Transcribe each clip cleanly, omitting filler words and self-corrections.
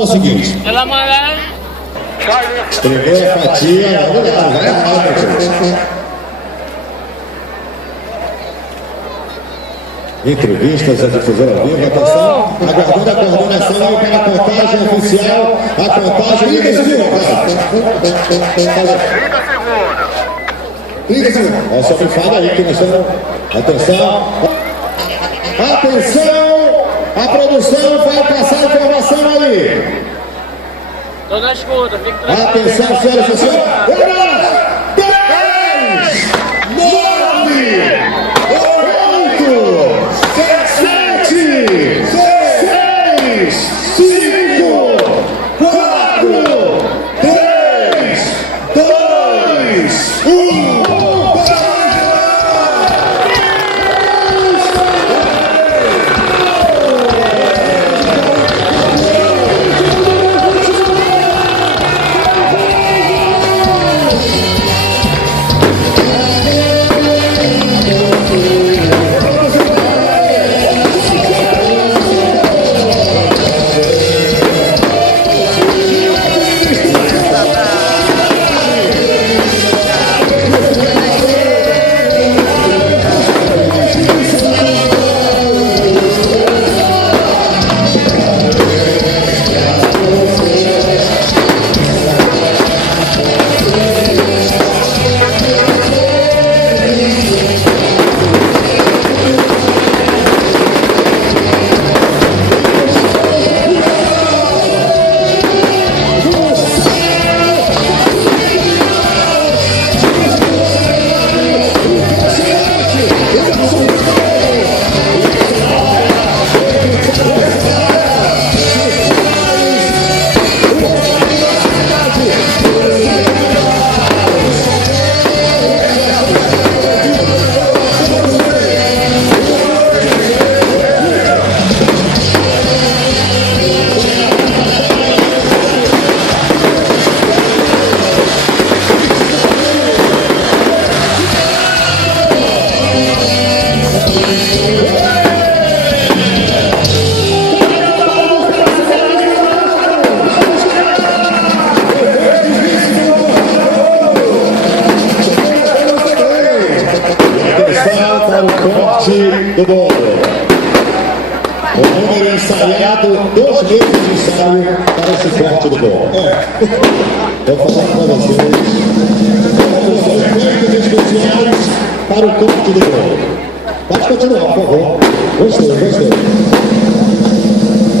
É o seguinte. Ela amarela. Primeira fatia. Entrevistas a difusão ao vivo. Atenção. Aguardando a coordenação para a contagem oficial. A contagem. 30 segundos. 30 segundos. É só me fala aí que nós estamos. Atenção. Atenção. A produção vai passar a informação aí. Tô na escuta, fique tranquilo. Atenção, senhoras e senhores. 10, 9, 8, 7, 6, 5, 4, 3, 2, 1. Para o corte do bolo. O número ensaiado, 2 meses de ensaio para esse corte do bolo. Vou falar para vocês. Os efeitos especiais para o corte do bolo. Pode continuar, por favor. Gostei.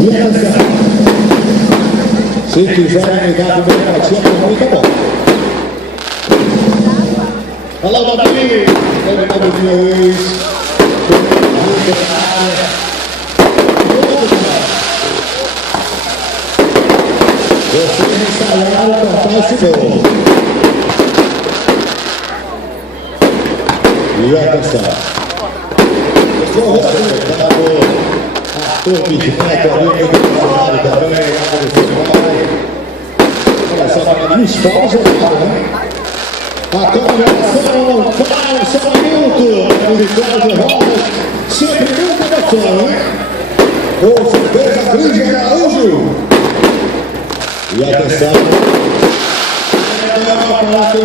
E atenção. Se quiserem me dar uma empatia, é muito bom. Olha lá o Davi, olha o Davi, vocês ensaiaram cantar esse gol. E atenção. Eu sou respeitado, Arthur Pitneto, ali no cenário também, lá no cenário. Olha só, e os paus jogaram, né? A comemoração, para o Samarilto, Vitória Rodas, sempre muito emoção, hein? Com certeza, Cris Araújo. E atenção, para quem vai eu acho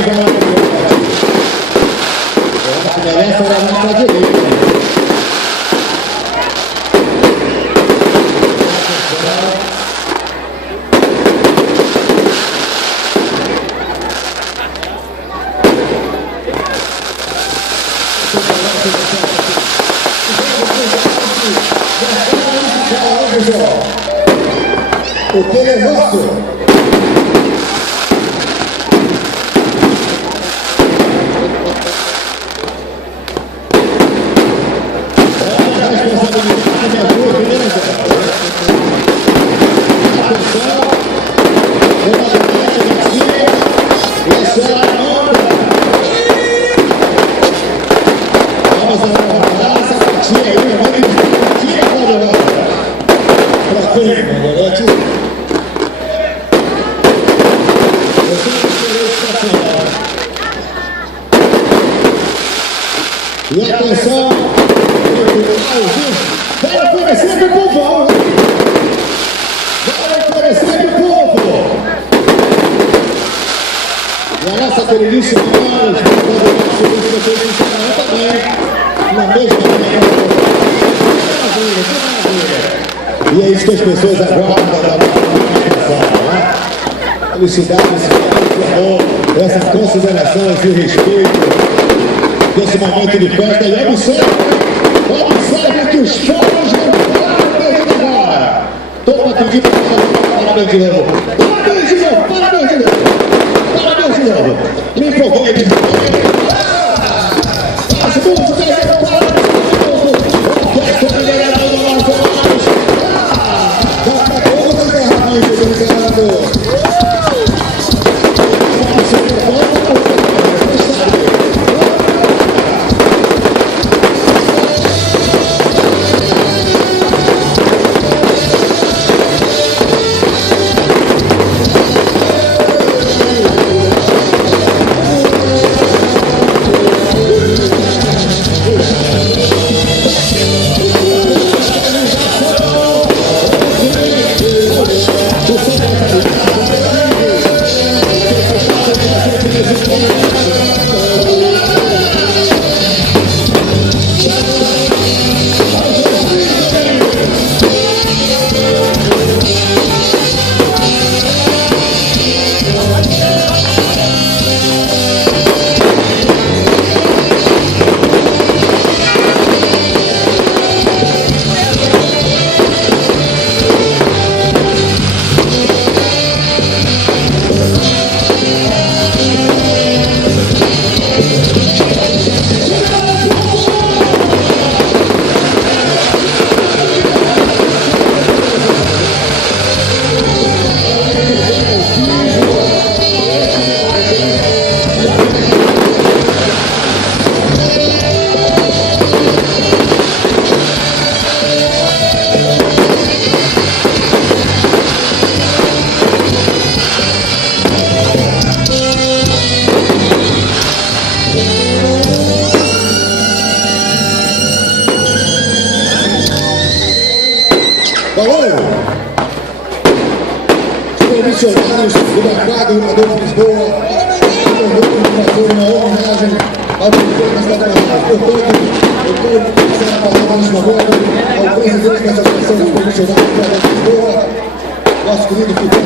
que merece a nossa direita. O que é nosso? E atenção, vai oferecer para o povão, vai oferecer para o queridíssima Manos, também, na mesma e é isso que as pessoas aguardam da manifestação, né? Felicidade, esse amor, essa consideração, esse respeito desse momento de festa. E observe que os fogos não param desde agora. Estou para pedir para parabéns de novo. Parabéns de novo, parabéns de novo. Parabéns de novo. Me empolguei de novo. As músicas estão parando de novo. Orquestra Federal do Norte. Já está todo o encerramento do campeonato. Missionários do mercado Adolfo Lisboa, fazer uma homenagem ao presidente da Câmara. Portanto, eu quero passar a palavra neste momento ao presidente da Associação dos Missionários do Adolfo Lisboa, nosso querido Fidel.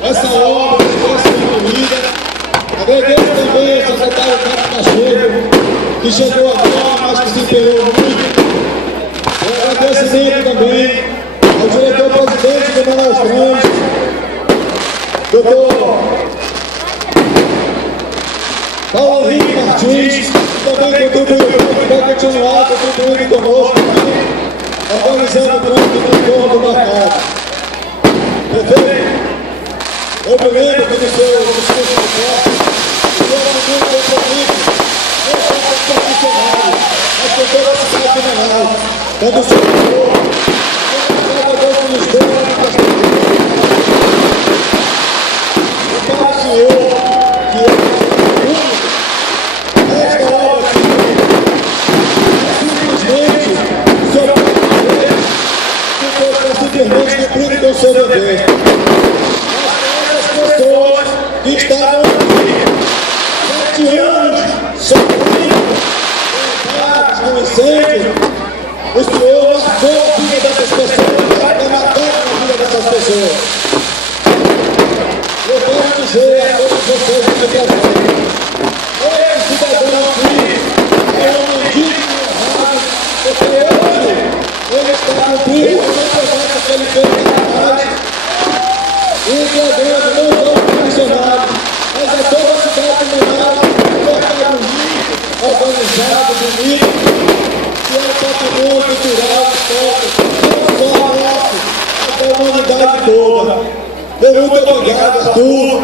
Essa obra possa ser concluída. Agradeço também ao secretário Cássio Cacheiro, que chegou agora, mas que se empenhou muito. Um agradecimento também ao diretor-presidente do Manaus Grande, doutor Paulo Henrique Martins, que também contribuiu, vai continuar contribuindo conosco, organizando o trânsito no entorno do mercado. Prefeito, eu me lembro que no seu discurso de posse, o senhor assumiu um compromisso, não só com os profissionais, mas com toda a cidade de Manaus. Quando o senhor falou, o Adolfo Lisboa, o para o senhor, que é único, esta obra aqui, simplesmente, o senhor simplesmente cumprindo com o seu dever. Que estavam aqui 7 anos sofrendo com incêndio, o senhor marcou a vida dessas pessoas, está marcando a vida dessas pessoas. Eu quero dizer a todos vocês que me presente, esse cidadão aqui é um mendigo honrado, porque hoje ele está cumprindo a promessa que ele fez na cidade, entregando não só mas é toda a cidade de Manaus, um mercado limpo, organizado, bonito, que é um patrimônio cultural, histórico, não só nosso, mas da humanidade toda. Muito obrigado, Arthur.